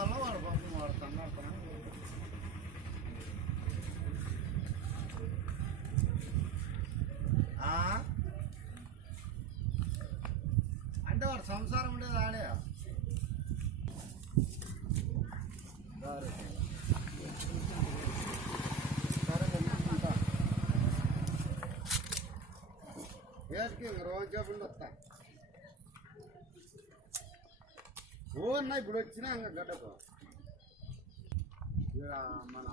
వల్ల వాడు పంపం వాడుతున్నాడు. అంటే వాడు సంసారం ఉండేది ఆడే. వేసుకి రోజు చెప్పండి వస్తా. ఓ అన్న ఇప్పుడు వచ్చినా ఇంకా గడ్డకు మన